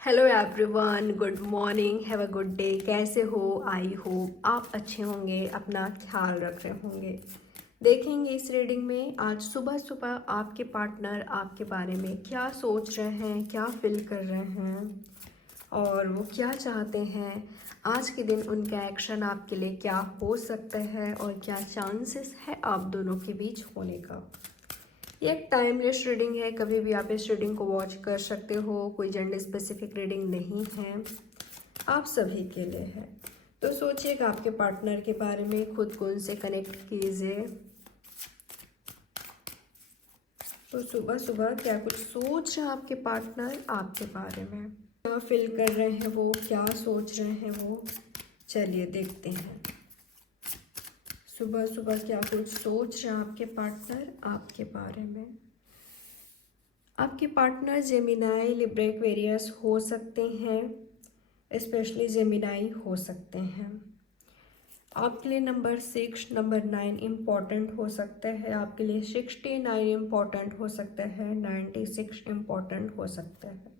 Hello everyone, good morning, have a good day. कैसे हो? I hope आप अच्छे होंगे, अपना ख्याल रख रहे होंगे। देखेंगे इस रीडिंग में आज सुबह सुबह आपके पार्टनर आपके बारे में क्या सोच रहे हैं, क्या फील कर रहे हैं और वो क्या चाहते हैं। आज के दिन उनका एक्शन आपके लिए क्या हो सकता है और क्या चांसेस है आप दोनों के बीच होने का। ये एक टाइमलेस रीडिंग है, कभी भी आप इस रीडिंग को वॉच कर सकते हो। कोई जेंडर स्पेसिफिक रीडिंग नहीं है, आप सभी के लिए है। तो सोचिएगा आपके पार्टनर के बारे में, खुद को उनसे कनेक्ट कीजिए। तो सुबह सुबह क्या कुछ सोच रहे हैं आपके पार्टनर आपके बारे में, क्या फील कर रहे हैं वो, क्या सोच रहे हैं वो, चलिए देखते हैं। सुबह सुबह क्या कुछ सोच रहे हैं आपके पार्टनर आपके बारे में। आपके पार्टनर जेमिनाई, लिब्रा, एक्वेरियस हो सकते हैं, स्पेशली जेमिनाई हो सकते हैं। आपके लिए नंबर 6, नंबर 9 इम्पॉर्टेंट हो सकता है। आपके लिए 69 इम्पॉर्टेंट हो सकता है, 96 इम्पॉर्टेंट हो सकता है।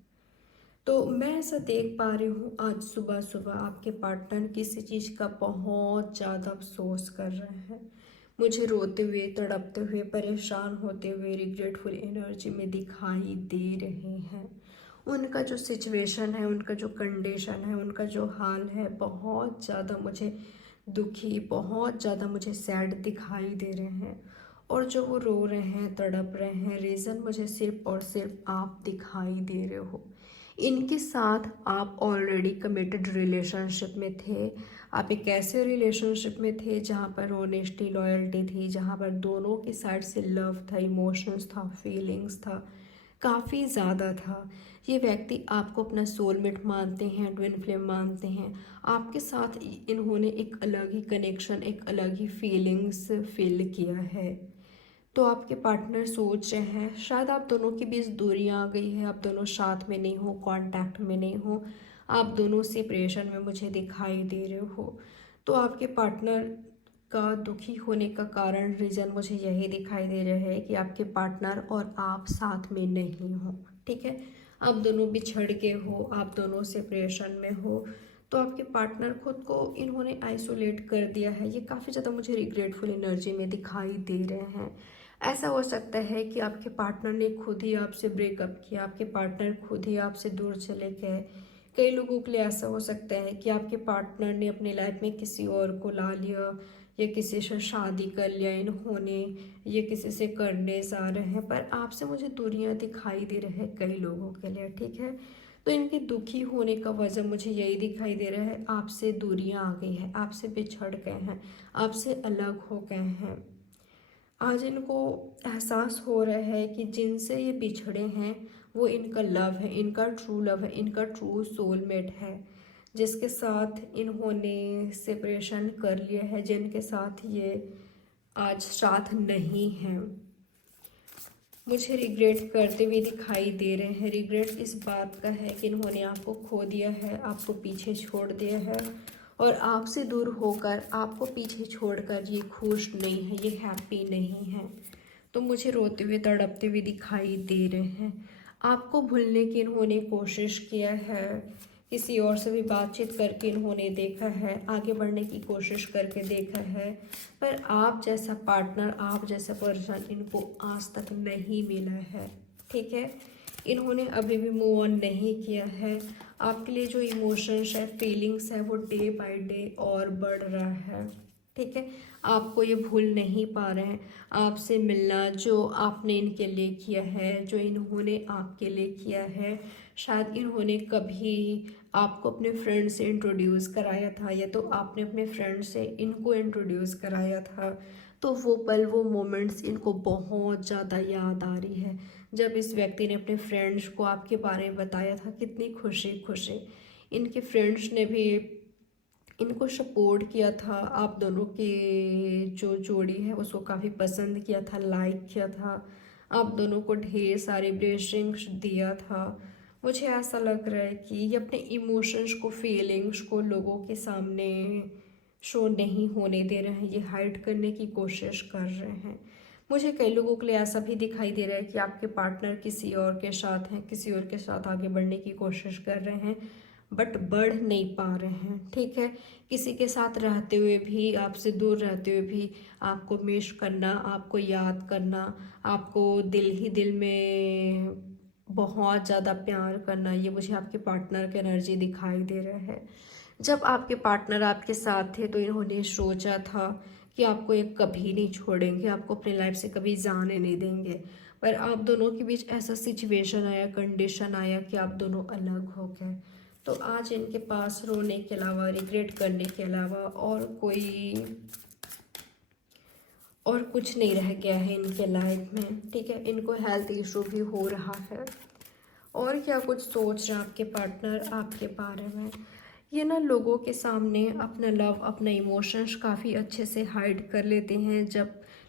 तो मैं ऐसा देख पा रही हूँ आज सुबह सुबह आपके पार्टनर किसी चीज़ का बहुत ज़्यादा अफसोस कर रहे हैं। मुझे रोते हुए, तड़पते हुए, परेशान होते हुए, रिग्रेटफुल एनर्जी में दिखाई दे रहे हैं। उनका जो सिचुएशन है, उनका जो कंडीशन है, उनका जो हाल है, बहुत ज़्यादा मुझे दुखी, बहुत ज़्यादा मुझे सैड दिखाई दे रहे हैं। और जो वो रो रहे हैं, तड़प रहे हैं, रीज़न मुझे सिर्फ और सिर्फ आप दिखाई दे रहे हो। इनके साथ आप ऑलरेडी कमिटेड रिलेशनशिप में थे। आप एक ऐसे रिलेशनशिप में थे जहाँ पर ऑनेस्टी, लॉयल्टी थी, जहाँ पर दोनों की साइड से लव था, इमोशंस था, फीलिंग्स था, काफ़ी ज़्यादा था। ये व्यक्ति आपको अपना सोलमेट मानते हैं, ट्विन फ्लेम मानते हैं। आपके साथ इन्होंने एक अलग ही कनेक्शन, एक अलग ही फीलिंग्स फील किया है। तो आपके पार्टनर सोच रहे हैं, शायद आप दोनों के बीच दूरियां आ गई है, आप दोनों साथ में नहीं हो, कांटेक्ट में नहीं हो, आप दोनों सेपरेशन में मुझे दिखाई दे रहे हो। तो आपके पार्टनर का दुखी होने का कारण, रीज़न मुझे यही दिखाई दे रहा है कि आपके पार्टनर और आप साथ में नहीं हो। ठीक है, आप दोनों बिछड़ के हो, आप दोनों सेपरेशन में हो। तो आपके पार्टनर खुद को इन्होंने आइसोलेट कर दिया है। ये काफ़ी ज़्यादा मुझे रिग्रेटफुल एनर्जी में दिखाई दे रहे हैं। ऐसा हो सकता है कि आपके पार्टनर ने खुद ही आपसे ब्रेकअप किया, आपके पार्टनर खुद ही आपसे दूर चले गए। कई लोगों के लिए ऐसा हो सकता है कि आपके पार्टनर ने अपनी लाइफ में किसी और को ला लिया, या किसी से शादी कर लिया इन्होंने, ये किसी से करने जा रहे हैं, पर आपसे मुझे दूरियां दिखाई दे रहे हैं कई लोगों के लिए। ठीक है, तो इनके दुखी होने का वजह मुझे यही दिखाई दे रहा है, आपसे दूरियां आ गई है, आपसे बिछड़ गए हैं, आपसे अलग हो गए हैं। आज इनको एहसास हो रहा है कि जिनसे ये बिछड़े हैं वो इनका लव है, इनका ट्रू लव है, इनका ट्रू सोलमेट है, जिसके साथ इन्होंने सेपरेशन कर लिया है, जिनके साथ ये आज साथ नहीं है। मुझे रिग्रेट करते हुए दिखाई दे रहे हैं। रिग्रेट इस बात का है कि इन्होंने आपको खो दिया है, आपको पीछे छोड़ दिया है, और आपसे दूर होकर, आपको पीछे छोड़कर ये खुश नहीं है, ये हैप्पी नहीं है। तो मुझे रोते हुए, तड़पते हुए दिखाई दे रहे हैं। आपको भूलने की इन्होंने कोशिश किया है, किसी और से भी बातचीत करके इन्होंने देखा है, आगे बढ़ने की कोशिश करके देखा है, पर आप जैसा पार्टनर, आप जैसा पर्सन इनको आज तक नहीं मिला है। ठीक है, इन्होंने अभी भी मूव ऑन नहीं किया है। आपके लिए जो इमोशंस है, फीलिंग्स है, वो डे बाय डे और बढ़ रहा है। ठीक है, आपको ये भूल नहीं पा रहे हैं। आपसे मिलना, जो आपने इनके लिए किया है, जो इन्होंने आपके लिए किया है, शायद इन्होंने कभी आपको अपने फ्रेंड से इंट्रोड्यूस कराया था, या तो आपने अपने फ्रेंड से इनको इंट्रोड्यूस कराया था। तो वो पल, वो मोमेंट्स इनको बहुत ज़्यादा याद आ रही है। जब इस व्यक्ति ने अपने फ्रेंड्स को आपके बारे में बताया था, कितनी खुशी खुशी इनके फ्रेंड्स ने भी इनको सपोर्ट किया था, आप दोनों की जो जोड़ी है उसको काफ़ी पसंद किया था, लाइक किया था, आप दोनों को ढेर सारी ब्लेसिंग्स दिया था। मुझे ऐसा लग रहा है कि ये अपने इमोशंस को, फीलिंग्स को लोगों के सामने शो नहीं होने दे रहे हैं, ये हाइड करने की कोशिश कर रहे हैं। मुझे कई लोगों के लिए ऐसा भी दिखाई दे रहा है कि आपके पार्टनर किसी और के साथ हैं, किसी और के साथ आगे बढ़ने की कोशिश कर रहे हैं बट बढ़ नहीं पा रहे हैं। ठीक है, किसी के साथ रहते हुए भी, आपसे दूर रहते हुए भी आपको मिस करना, आपको याद करना, आपको दिल ही दिल में बहुत ज़्यादा प्यार करना, ये मुझे आपके पार्टनर की एनर्जी दिखाई दे रहा है। जब आपके पार्टनर आपके साथ थे तो इन्होंने सोचा था कि आपको ये कभी नहीं छोड़ेंगे, आपको अपनी लाइफ से कभी जाने नहीं देंगे, पर आप दोनों के बीच ऐसा सिचुएशन आया, कंडीशन आया कि आप दोनों अलग हो गए। तो आज इनके पास रोने के अलावा, रिग्रेट करने के अलावा और कुछ नहीं रह गया है इनके लाइफ में। ठीक है, इनको हेल्थ इशू भी हो रहा है। और क्या कुछ सोच रहे हैं आपके पार्टनर आपके बारे में। ये ना लोगों के सामने अपना लव, अपना इमोशंस काफ़ी अच्छे से हाइड कर लेते हैं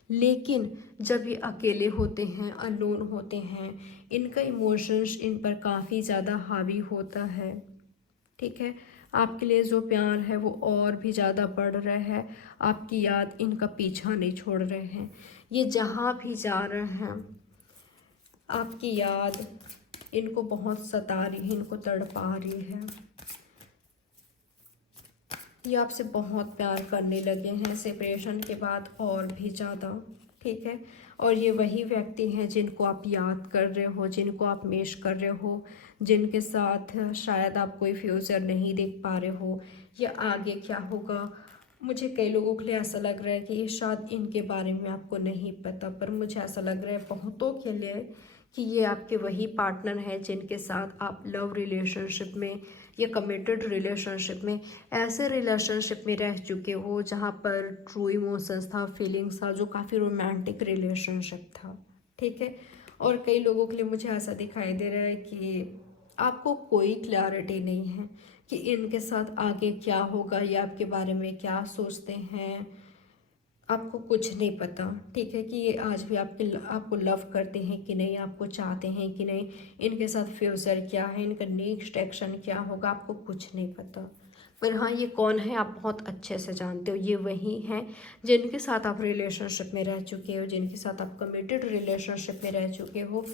लेकिन जब ये अकेले होते हैं, अलोन होते हैं, इनका इमोशंस इन पर काफ़ी ज़्यादा हावी होता है। ठीक है, आपके लिए जो प्यार है वो और भी ज़्यादा बढ़ रहा है, आपकी याद इनका पीछा नहीं छोड़ रहे हैं। ये जहाँ भी जा रहे हैं आपकी याद इनको बहुत सता रही है, इनको तड़पा रही है। ये आपसे बहुत प्यार करने लगे हैं सेपरेशन के बाद और भी ज़्यादा। ठीक है, और ये वही व्यक्ति हैं जिनको आप याद कर रहे हो, जिनको आप मिस कर रहे हो, जिनके साथ शायद आप कोई फ्यूचर नहीं देख पा रहे हो या आगे क्या होगा। मुझे कई लोगों के लिए ऐसा लग रहा है कि ये शायद इनके बारे में आपको नहीं पता, पर मुझे ऐसा लग रहा है बहुतों के लिए कि ये आपके वही पार्टनर हैं जिनके साथ आप लव रिलेशनशिप में या कमिटेड रिलेशनशिप में, ऐसे रिलेशनशिप में रह चुके हो जहाँ पर ट्रू इमोशंस था, फीलिंग्स था, जो काफ़ी रोमांटिक रिलेशनशिप था। ठीक है, और कई लोगों के लिए मुझे ऐसा दिखाई दे रहा है कि आपको कोई क्लैरिटी नहीं है कि इनके साथ आगे क्या होगा या आपके बारे में क्या सोचते हैं, आपको कुछ नहीं पता। ठीक है, कि ये आज भी आपको लव करते हैं कि नहीं, आपको चाहते हैं कि नहीं, इनके साथ फ्यूचर क्या है, इनका नेक्स्ट एक्शन क्या होगा, आपको कुछ नहीं पता। पर हाँ, ये कौन है आप बहुत अच्छे से जानते हो। ये वही हैं जिनके साथ आप रिलेशनशिप में रह चुके हो, जिनके साथ आप कमिटेड रिलेशनशिप में रह चुके हो।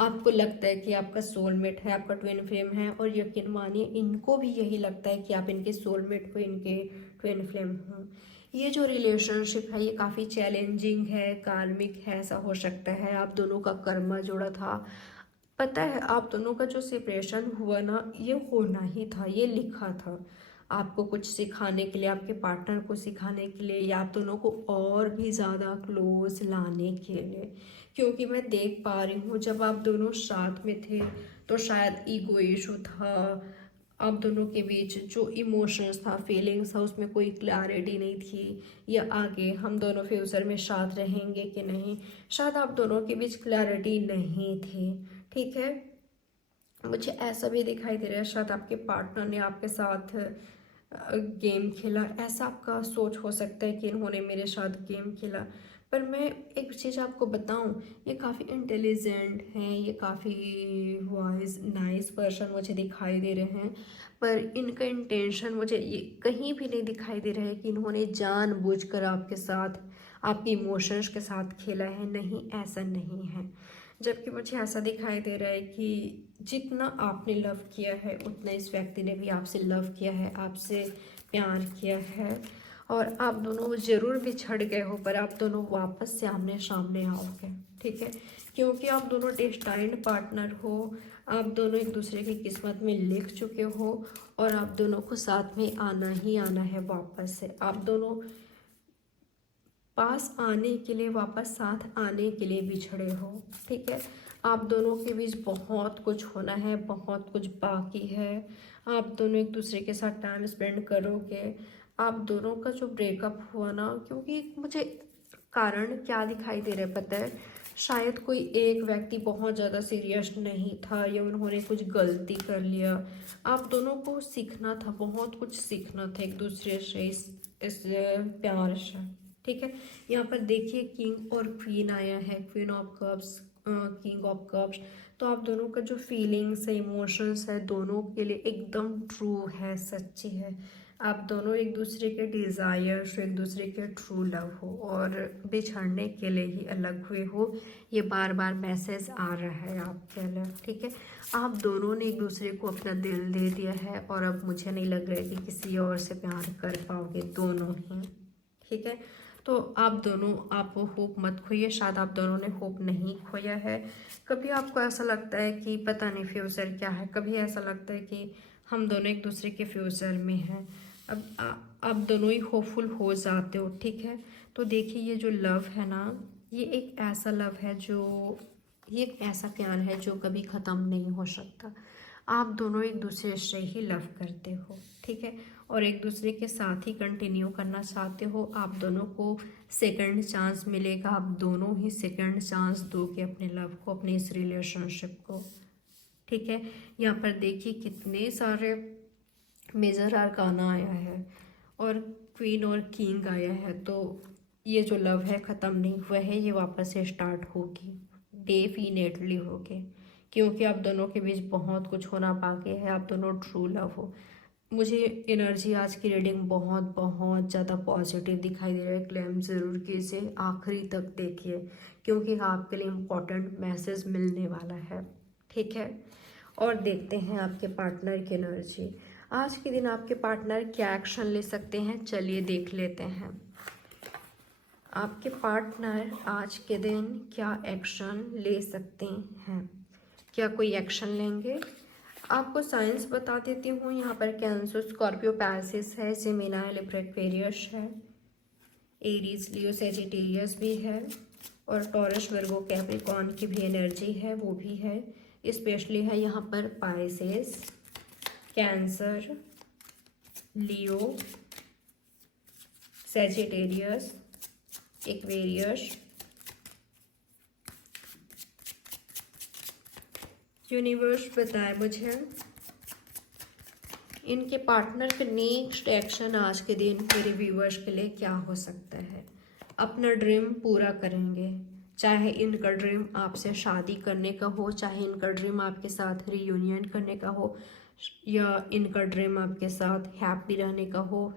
आपको लगता है कि आपका सोलमेट है, आपका ट्विन फ्लेम है, और यकीन मानिए इनको भी यही लगता है कि आप इनके सोलमेट हो, इनके ट्विन फ्लेम हो। ये जो रिलेशनशिप है ये काफ़ी चैलेंजिंग है, कार्मिक है, ऐसा हो सकता है आप दोनों का कर्मा जुड़ा था। पता है, आप दोनों का जो सेपरेशन हुआ ना, ये होना ही था, ये लिखा था आपको कुछ सिखाने के लिए, आपके पार्टनर को सिखाने के लिए, या आप दोनों को और भी ज़्यादा क्लोज लाने के लिए। क्योंकि मैं देख पा रही हूँ जब आप दोनों साथ में थे तो शायद ईगो इशू था, आप दोनों के बीच जो इमोशंस था, फीलिंग्स था, उसमें कोई क्लैरिटी नहीं थी, या आगे हम दोनों फ्यूचर में साथ रहेंगे कि नहीं, शायद आप दोनों के बीच क्लैरिटी नहीं थी। ठीक है, मुझे ऐसा भी दिखाई दे रहा है शायद आपके पार्टनर ने आपके साथ गेम खेला, ऐसा आपका सोच हो सकता है कि इन्होंने मेरे साथ गेम खेला। पर मैं एक चीज़ आपको बताऊं, ये काफ़ी इंटेलिजेंट हैं, ये काफ़ी वाइज नाइस पर्सन मुझे दिखाई दे रहे हैं, पर इनका इंटेंशन मुझे ये कहीं भी नहीं दिखाई दे रहा है कि इन्होंने जानबूझकर आपके साथ, आपके इमोशंस के साथ खेला है। नहीं, ऐसा नहीं है। जबकि मुझे ऐसा दिखाई दे रहा है कि जितना आपने लव किया है उतना इस व्यक्ति ने भी आपसे लव किया है, आपसे प्यार किया है, और आप दोनों ज़रूर बिछड़ गए हो पर आप दोनों वापस से आमने सामने आओगे। ठीक है, क्योंकि आप दोनों डेस्टाइन्ड पार्टनर हो, आप दोनों एक दूसरे की किस्मत में लिख चुके हो, और आप दोनों को साथ में आना ही आना है वापस से। आप दोनों पास आने के लिए, वापस साथ आने के लिए बिछड़े हो। ठीक है, आप दोनों के बीच बहुत कुछ होना है, बहुत कुछ बाकी है, आप दोनों एक दूसरे के साथ टाइम स्पेंड करोगे। आप दोनों का जो ब्रेकअप हुआ ना, क्योंकि मुझे कारण क्या दिखाई दे रहा है पता है, शायद कोई एक व्यक्ति बहुत ज़्यादा सीरियस नहीं था या उन्होंने कुछ गलती कर लिया। आप दोनों को सीखना था, बहुत कुछ सीखना था एक दूसरे से, इस प्यार से। ठीक है, यहाँ पर देखिए किंग और क्वीन आया है, queen of cups, king of cups. तो आप दोनों का जो फीलिंग्स है, इमोशंस है, दोनों के लिए एकदम ट्रू है, सच्ची है। आप दोनों एक दूसरे के डिज़ायर्स, एक दूसरे के ट्रू लव हो और बिछड़ने के लिए ही अलग हुए हो, ये बार बार मैसेज आ रहा है आपके अलग। ठीक है, आप दोनों ने एक दूसरे को अपना दिल दे दिया है और अब मुझे नहीं लग रहा है कि किसी और से प्यार कर पाओगे दोनों ही। ठीक है, तो आप होप मत खोइए, शायद आप दोनों ने होप नहीं खोया है। कभी आपको ऐसा लगता है कि पता नहीं फ्यूचर क्या है, कभी ऐसा लगता है कि हम दोनों एक दूसरे के फ्यूचर में हैं। आप दोनों ही होपफुल हो जाते हो। ठीक है, तो देखिए ये जो लव है ना, ये एक ऐसा लव है ये एक ऐसा प्यार है जो कभी ख़त्म नहीं हो सकता। आप दोनों एक दूसरे से ही लव करते हो। ठीक है, और एक दूसरे के साथ ही कंटिन्यू करना चाहते हो। आप दोनों को सेकंड चांस मिलेगा, आप दोनों ही सेकंड चांस दोगे अपने लव को, अपने इस रिलेशनशिप को। ठीक है, यहाँ पर देखिए कितने सारे मेजर आर्काना आया है और क्वीन और किंग आया है। तो ये जो लव है ख़त्म नहीं हुआ है, ये वापस से स्टार्ट होगी, डेफिनेटली होगी, क्योंकि आप दोनों के बीच बहुत कुछ होना बाकी है। आप दोनों ट्रू लव हो। मुझे एनर्जी आज की रीडिंग बहुत बहुत ज़्यादा पॉजिटिव दिखाई दे रहा है। क्लेम ज़रूर कीजिए, आखिरी तक देखिए, क्योंकि आपके लिए इम्पोर्टेंट मैसेज मिलने वाला है। ठीक है, और देखते हैं आपके पार्टनर की एनर्जी। आज के दिन आपके पार्टनर क्या एक्शन ले सकते हैं, चलिए देख लेते हैं। आपके पार्टनर आज के दिन क्या एक्शन ले सकते हैं, क्या कोई एक्शन लेंगे? आपको साइंस बता देती हूँ। यहाँ पर कैंसर, स्कॉर्पियो, पैसिस है, जेमिनी, लिब्रा, एक्वेरियस है, एरीज, लियो, सेजिटेरियस भी है, और टॉरस, वर्गो, कैप्रिकॉर्न की भी एनर्जी है, वो भी है। स्पेशली है यहाँ पर पाइसेस, कैंसर, लियो, सेजिटेरियस, एक्वेरियस। यूनिवर्स बताए मुझे इनके पार्टनर का नेक्स्ट एक्शन आज के दिन मेरे व्यूवर्स के लिए क्या हो सकता है। अपना ड्रीम पूरा करेंगे, चाहे इनका ड्रीम आपसे शादी करने का हो, चाहे इनका ड्रीम आपके साथ रियूनियन करने का हो, या इनका ड्रीम आपके साथ हैप्पी रहने का हो।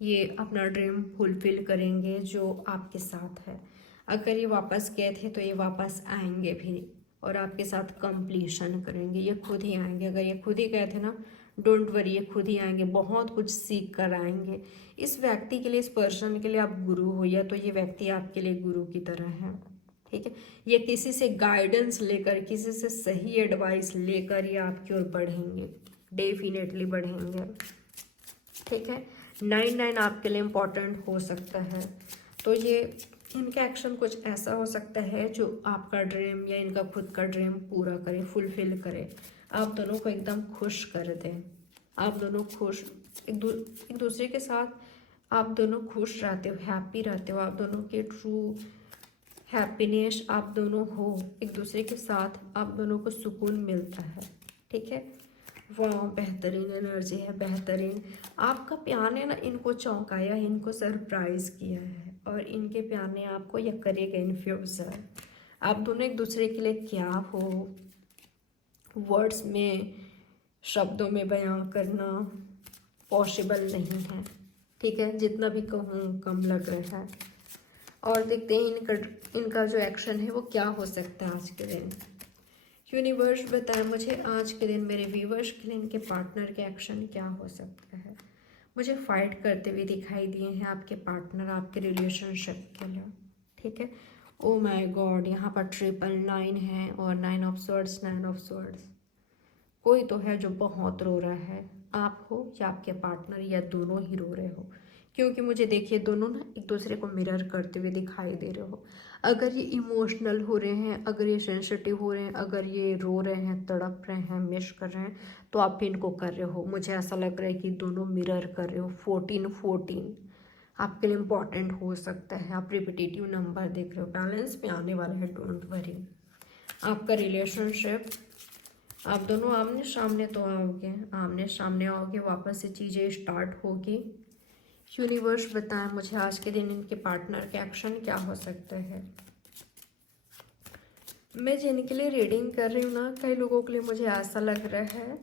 ये अपना ड्रीम फुलफिल करेंगे जो आपके साथ है। अगर ये वापस गए थे तो ये वापस आएंगे भी और आपके साथ कंप्लीशन करेंगे। ये खुद ही आएंगे। अगर ये खुद ही गए थे ना, डोंट वरी, ये खुद ही आएंगे, बहुत कुछ सीख कर आएंगे। इस व्यक्ति के लिए, इस पर्सन के लिए आप गुरु हो, या तो ये व्यक्ति आपके लिए गुरु की तरह है। ठीक है, ये किसी से गाइडेंस लेकर, किसी से सही एडवाइस लेकर ये आपकी ओर बढ़ेंगे, डेफिनेटली बढ़ेंगे। ठीक है, 9 आपके लिए इम्पॉर्टेंट हो सकता है। तो ये इनका एक्शन कुछ ऐसा हो सकता है जो आपका ड्रीम या इनका खुद का ड्रीम पूरा करे, फुलफिल करे, आप दोनों को एकदम खुश कर दें। आप दोनों खुश, एक दूसरे के साथ आप दोनों खुश रहते हो, हैप्पी रहते हो, आप दोनों के ट्रू हैप्पीनेस आप दोनों हो, एक दूसरे के साथ आप दोनों को सुकून मिलता है। ठीक है, वाह, बेहतरीन एनर्जी है, बेहतरीन। आपका प्यार ने ना इनको चौंकाया, इनको सरप्राइज किया है, और इनके प्यार ने आपको यह करेगा इन फ्यूचर। आप दोनों एक दूसरे के लिए क्या हो, वर्ड्स में, शब्दों में बयां करना पॉसिबल नहीं है। ठीक है, जितना भी कहूँ कम लग रहा है। और देखते हैं इनका जो एक्शन है वो क्या हो सकता है आज के दिन। यूनिवर्स बताए मुझे आज के दिन मेरे व्यूवर्स के लिए इनके पार्टनर के एक्शन क्या हो सकता है। मुझे फाइट करते हुए दिखाई दिए हैं आपके पार्टनर आपके रिलेशनशिप के लिए। ठीक है, ओ माय गॉड, यहाँ पर 999 है और 9 ऑफ स्वॉर्ड्स, 9 ऑफ स्वॉर्ड्स। कोई तो है जो बहुत रो रहा है, आप हो या आपके पार्टनर, या दोनों ही रो रहे हो, क्योंकि मुझे देखिए दोनों ना एक दूसरे को मिरर करते हुए दिखाई दे रहे हो। अगर ये इमोशनल हो रहे हैं, अगर ये सेंसिटिव हो रहे हैं, अगर ये रो रहे हैं, तड़प रहे हैं, मिस कर रहे हैं, तो आप भी इनको कर रहे हो। मुझे ऐसा लग रहा है कि दोनों मिरर कर रहे हो। 14 आपके लिए इम्पॉर्टेंट हो सकता है। आप रिपीटेटिव नंबर देख रहे हो, बैलेंस में आने वाला है, डोंट वरी। आपका रिलेशनशिप, आप दोनों आमने सामने तो आओगे, आमने सामने आओगे, वापस से चीज़ें स्टार्ट होगी। यूनिवर्स बताएं मुझे आज के दिन इनके पार्टनर के एक्शन क्या हो सकते हैं। मैं जिनके लिए रीडिंग कर रही हूँ ना, कई लोगों के लिए मुझे ऐसा लग रहा है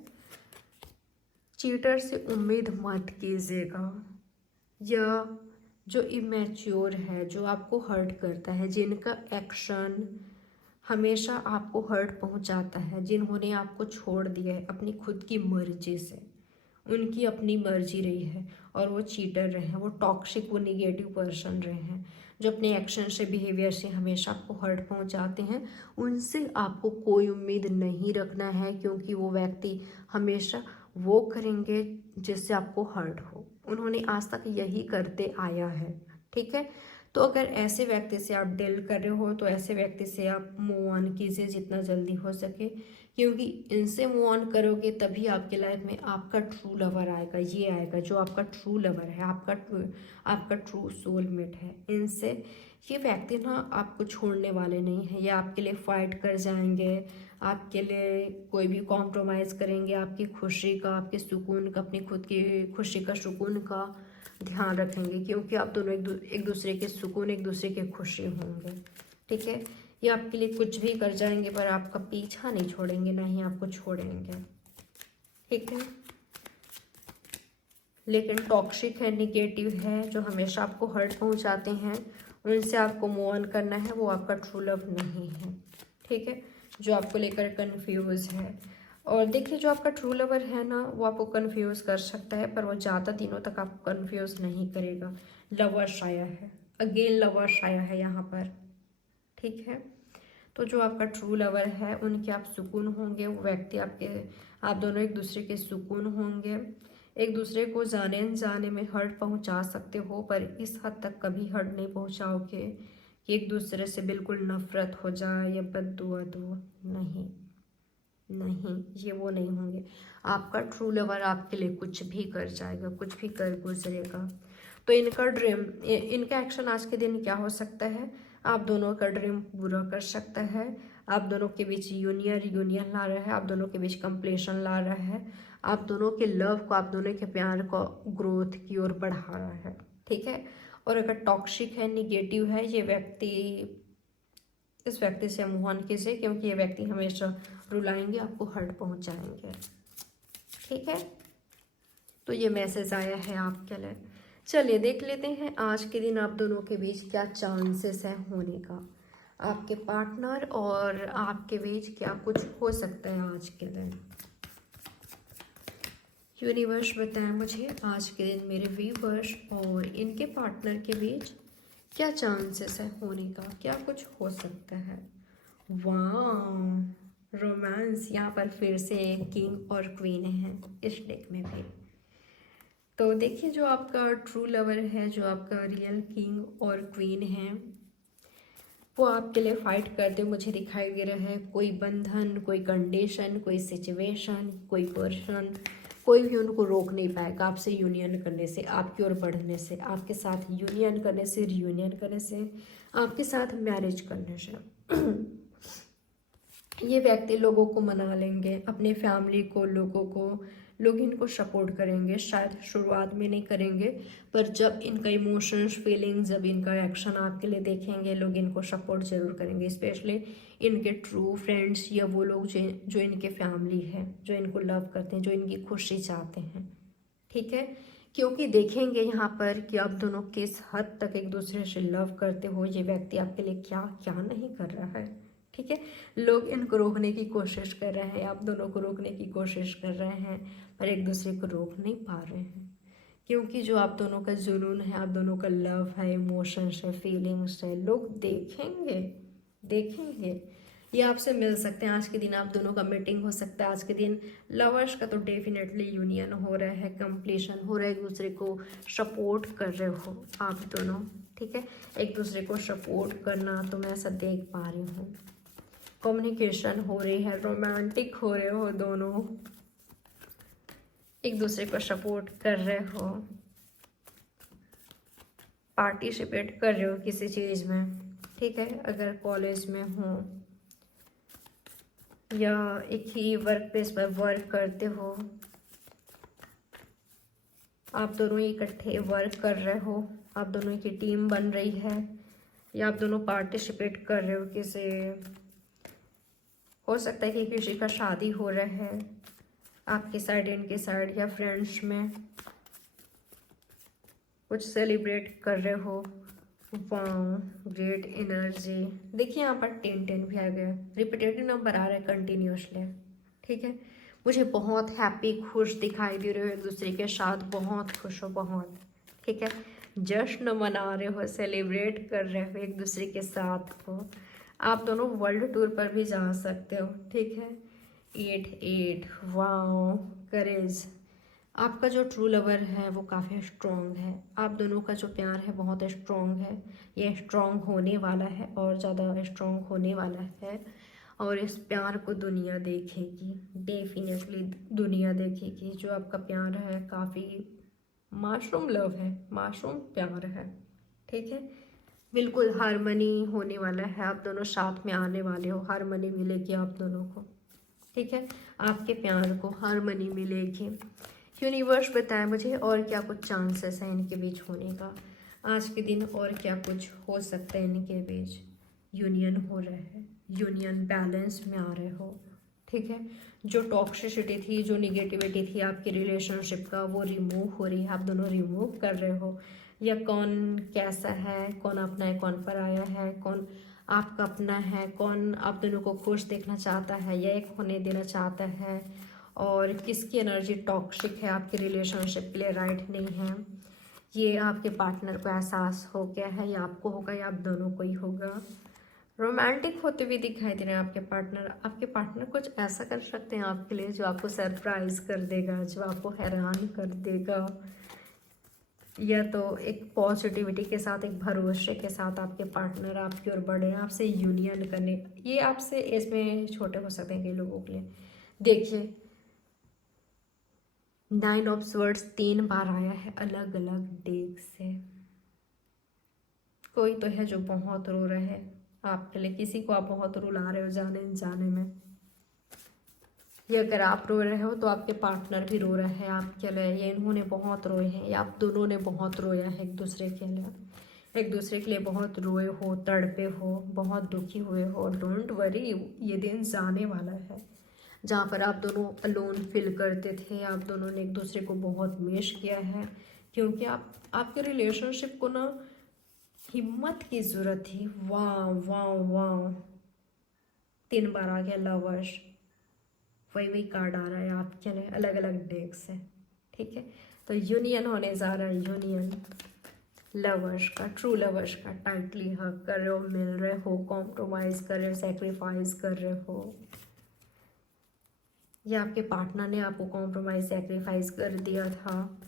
चीटर से उम्मीद मत कीजिएगा, या जो इमेच्योर है, जो आपको हर्ट करता है, जिनका एक्शन हमेशा आपको हर्ट पहुंचाता है, जिन्होंने आपको छोड़ दिया है अपनी खुद की मर्जी से, उनकी अपनी मर्जी रही है और वो चीटर रहे हैं, वो टॉक्सिक, वो निगेटिव पर्सन रहे हैं, जो अपने एक्शन से, बिहेवियर से हमेशा आपको हर्ट पहुंचाते हैं, उनसे आपको कोई उम्मीद नहीं रखना है, क्योंकि वो व्यक्ति हमेशा वो करेंगे जिससे आपको हर्ट हो। उन्होंने आज तक यही करते आया है, ठीक है। तो अगर ऐसे व्यक्ति से आप डील कर रहे हो तो ऐसे व्यक्ति से आप मूव ऑन कीजिए जितना जल्दी हो सके, क्योंकि इनसे मूव ऑन करोगे तभी आपके लाइफ में आपका ट्रू लवर आएगा, ये आएगा जो आपका ट्रू लवर है, आपका ट्रू सोलमेट है। इनसे ये व्यक्ति ना आपको छोड़ने वाले नहीं है, ये आपके लिए फाइट कर जाएंगे, आपके लिए कोई भी कॉम्प्रोमाइज़ करेंगे, आपकी खुशी का, आपके सुकून का, अपनी खुद की खुशी का, सुकून का ध्यान रखेंगे, क्योंकि आप दोनों एक दूसरे के सुकून, एक दूसरे के खुशी होंगे, ठीक है। ये आपके लिए कुछ भी कर जाएंगे पर आपका पीछा नहीं छोड़ेंगे, ना ही आपको छोड़ेंगे, ठीक है। लेकिन टॉक्सिक है, निगेटिव है, जो हमेशा आपको हर्ट पहुंचाते हैं, उनसे आपको मूव ऑन करना है, वो आपका ट्रू लव नहीं है, ठीक है। जो आपको लेकर कंफ्यूज है, और देखिए जो आपका ट्रू लवर है ना, वो आपको कंफ्यूज कर सकता है पर वो ज़्यादा दिनों तक आपको कंफ्यूज नहीं करेगा। लवर्स आया है, अगेन लवर्स आया है यहाँ पर, ठीक है। तो जो आपका ट्रू लवर है उनके आप सुकून होंगे, वो व्यक्ति आप दोनों एक दूसरे के सुकून होंगे, एक दूसरे को जाने अनजाने में हर्ट पहुंचा सकते हो पर इस हद तक कभी हर्ट नहीं पहुंचाओगे कि एक दूसरे से बिल्कुल नफरत हो जाए या बद्दुआ दो, नहीं, ये वो नहीं होंगे। आपका ट्रू लवर आपके लिए कुछ भी कर जाएगा, कुछ भी कर गुजरेगा। तो इनका एक्शन आज के दिन क्या हो सकता है, आप दोनों का ड्रीम पूरा कर सकता है, आप दोनों के बीच यूनियन ला रहा है, आप दोनों के बीच कंप्लीशन ला रहा है, आप दोनों के लव को, आप दोनों के प्यार को ग्रोथ की ओर बढ़ा रहा है, ठीक है। और अगर टॉक्सिक है, निगेटिव है ये व्यक्ति, इस व्यक्ति से मूव ऑन कीजिए, क्योंकि ये व्यक्ति हमेशा रुलाएंगे, आपको हर्ट पहुंचाएंगे, ठीक है। तो ये मैसेज आया है आपके लिए। चलिए देख लेते हैं आज के दिन आप दोनों के बीच क्या चांसेस है होने का, आपके पार्टनर और आपके बीच क्या कुछ हो सकता है आज के दिन। यूनिवर्स बताएं मुझे आज के दिन मेरे व्यूअर्स और इनके पार्टनर के बीच क्या चांसेस है होने का, क्या कुछ हो सकता है। वाह, रोमांस, यहाँ पर फिर से किंग और क्वीन है इस डेक में भी। तो देखिए जो आपका ट्रू लवर है, जो आपका रियल किंग और क्वीन है, वो आपके लिए फाइट करते हुए मुझे दिखाई दे रहा है। कोई बंधन, कोई कंडीशन, कोई सिचुएशन, कोई पर्सन, कोई भी उनको रोक नहीं पाएगा आपसे यूनियन करने से, आपकी ओर बढ़ने से, आपके साथ यूनियन करने से, रियूनियन करने से, आपके साथ मैरिज करने से। ये व्यक्ति लोगों को मना लेंगे, अपने फैमिली को, लोग इनको सपोर्ट करेंगे, शायद शुरुआत में नहीं करेंगे पर जब इनका इमोशंस, फीलिंग्स, जब इनका एक्शन आपके लिए देखेंगे, लोग इनको सपोर्ट जरूर करेंगे, स्पेशली इनके ट्रू फ्रेंड्स या वो लोग जो इनके फैमिली है, जो इनको लव करते हैं, जो इनकी खुशी चाहते हैं, ठीक है। क्योंकि देखेंगे यहाँ पर कि आप दोनों किस हद तक एक दूसरे से लव करते हो, ये व्यक्ति आपके लिए क्या क्या नहीं कर रहा है, ठीक है। लोग इनको रोकने की कोशिश कर रहे हैं, आप दोनों को रोकने की कोशिश कर रहे हैं पर एक दूसरे को रोक नहीं पा रहे हैं, क्योंकि जो आप दोनों का जुनून है, आप दोनों का लव है, इमोशंस है, फीलिंग्स है, लोग देखेंगे ये आपसे मिल सकते हैं। आज के दिन आप दोनों का मीटिंग हो सकता है। आज के दिन लवर्स का तो डेफिनेटली यूनियन हो रहा है, कंप्लीशन हो रहा है, एक दूसरे को सपोर्ट कर रहे हो आप दोनों, ठीक है। एक दूसरे को सपोर्ट करना तो मैं ऐसा देख पा रही हूँ, कम्युनिकेशन हो रही है, रोमांटिक हो रहे हो दोनों, एक दूसरे को सपोर्ट कर रहे हो, पार्टिसिपेट कर रहे हो किसी चीज़ में, ठीक है। अगर कॉलेज में हो या एक ही वर्क प्लेस पर वर्क करते हो, आप दोनों इकट्ठे वर्क कर रहे हो, आप दोनों की टीम बन रही है, या आप दोनों पार्टिसिपेट कर रहे हो किसी, हो सकता है कि किसी का शादी हो रहा है, आपके साइड, इनके साइड या फ्रेंड्स में कुछ सेलिब्रेट कर रहे हो। Wow, great energy. देखिए यहाँ पर 10 भी आ गया, रिपीटेटिव नंबर आ रहा है कंटिन्यूसली। ठीक है, मुझे बहुत हैप्पी, खुश दिखाई दे रहे हो, एक दूसरे के साथ बहुत खुश हो, बहुत। ठीक है, जश्न मना रहे हो, सेलिब्रेट कर रहे हो एक दूसरे के साथ हो। आप दोनों वर्ल्ड टूर पर भी जा सकते हो। ठीक है, 8 वाओ, करेज। आपका जो ट्रू लवर है वो काफ़ी स्ट्रॉन्ग है, आप दोनों का जो प्यार है बहुत स्ट्रॉन्ग है, ये स्ट्रॉन्ग होने वाला है और ज़्यादा स्ट्रॉन्ग होने वाला है। और इस प्यार को दुनिया देखेगी, डेफिनेटली दुनिया देखेगी। जो आपका प्यार है काफ़ी मासूम लव है, मासूम प्यार है। ठीक है, बिल्कुल हारमनी होने वाला है, आप दोनों साथ में आने वाले हो, हारमनी मिलेगी आप दोनों को। ठीक है, आपके प्यार को हारमनी मिलेगी। यूनिवर्स बताए मुझे और क्या कुछ चांसेस हैं इनके बीच होने का आज के दिन, और क्या कुछ हो सकता है इनके बीच। यूनियन हो रहा है, यूनियन बैलेंस में आ रहे हो। ठीक है, जो टॉक्सिसिटी थी, जो निगेटिविटी थी आपकी रिलेशनशिप का, वो रिमूव हो रही है, आप दोनों रिमूव कर रहे हो। या कौन कैसा है, कौन अपना है, कौन पराया है, कौन आपका अपना है, कौन आप दोनों को खुश देखना चाहता है या एक होने देना चाहता है, और किसकी एनर्जी टॉक्सिक है आपके रिलेशनशिप के लिए, राइट नहीं है। ये आपके पार्टनर को एहसास हो गया है, या आपको होगा, या आप दोनों को ही होगा। रोमांटिक होते हुए दिखाई दे रहे हैं आपके पार्टनर। आपके पार्टनर कुछ ऐसा कर सकते हैं आपके लिए जो आपको सरप्राइज कर देगा, जो आपको हैरान कर देगा। या तो एक पॉजिटिविटी के साथ, एक भरोसे के साथ आपके पार्टनर आपकी ओर बढ़े, आपसे यूनियन करने। ये आपसे एज में छोटे हो सकते हैं कई लोगों के लिए। देखिए 9 ऑफ स्वर्ड्स 3 बार आया है अलग अलग डेग से। कोई तो है जो बहुत रो रहे हैं आपके लिए, किसी को आप बहुत रुला रहे हो जाने अनजाने में। या अगर आप रो रहे हो तो आपके पार्टनर भी रो रहे हैं आपके लिए, या इन्होंने बहुत रोए हैं, या आप दोनों ने बहुत रोया है एक दूसरे के लिए, एक दूसरे के लिए बहुत रोए हो, तड़पे हो, बहुत दुखी हुए हो। डोंट वरी, ये दिन जाने वाला है जहाँ पर आप दोनों अलोन फील करते थे, आप दोनों ने एक दूसरे को बहुत मिस किया है। क्योंकि आपके रिलेशनशिप को ना हिम्मत की ज़रूरत थी। वाह वाह वाह, 3 बार आ गया लवर्स, वही कार्ड आ रहा है आपके लिए अलग अलग डेक से। ठीक है, तो यूनियन होने जा रहा है, यूनियन लवर्स का, ट्रू लवर्स का। टाइटली हग कर रहे हो, मिल रहे हो, कॉम्प्रोमाइज़ कर रहे हो, सेक्रीफाइस कर रहे हो, या आपके पार्टनर ने आपको कॉम्प्रोमाइज़ सेक्रीफाइस कर दिया था।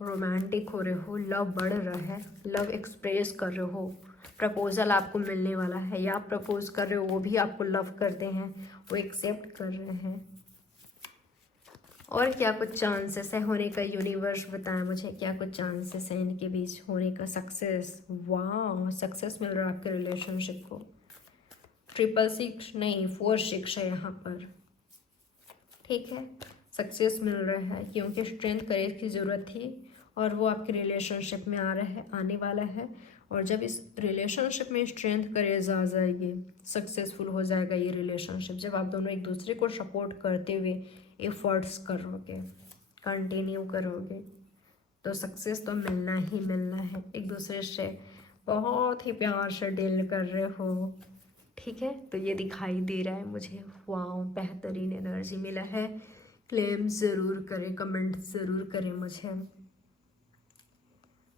रोमांटिक हो रहे हो, लव बढ़ रहा है, लव एक्सप्रेस कर रहे हो, प्रपोजल आपको मिलने वाला है, या आप प्रपोज कर रहे हो वो भी आपको लव करते हैं, वो एक्सेप्ट कर रहे हैं। और क्या कुछ चांसेस है होने का, यूनिवर्स बताएं मुझे क्या कुछ चांसेस है इनके बीच होने का। सक्सेस, वाह, सक्सेस मिल रहा है आपके रिलेशनशिप को। 666 नहीं, 46 है यहाँ पर। ठीक है, सक्सेस मिल रहा है क्योंकि स्ट्रेंथ करेज की ज़रूरत थी और वो आपके रिलेशनशिप में आ रहा है, आने वाला है। और जब इस रिलेशनशिप में स्ट्रेंथ करेज आ जाएगी, सक्सेसफुल हो जाएगा ये रिलेशनशिप। जब आप दोनों एक दूसरे को सपोर्ट करते हुए एफर्ट्स करोगे, कंटिन्यू करोगे, तो सक्सेस तो मिलना ही मिलना है। एक दूसरे से बहुत ही प्यार से डील कर रहे हो। ठीक है, तो ये दिखाई दे रहा है मुझे। वाह, बेहतरीन एनर्जी मिला है। क्लेम ज़रूर करें, कमेंट ज़रूर करें मुझे।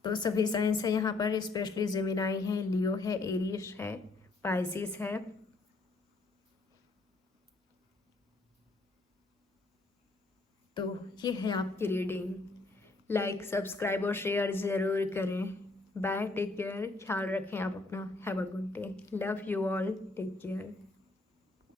तो सभी साइंस है यहाँ पर, स्पेशली जेमिनाई है, लियो है, एरीज है, पाइसिस है। तो ये है आपकी रीडिंग। लाइक, सब्सक्राइब और शेयर ज़रूर करें। बाय, टेक केयर, ख्याल रखें आप अपना। Have a good day, love you all, take care.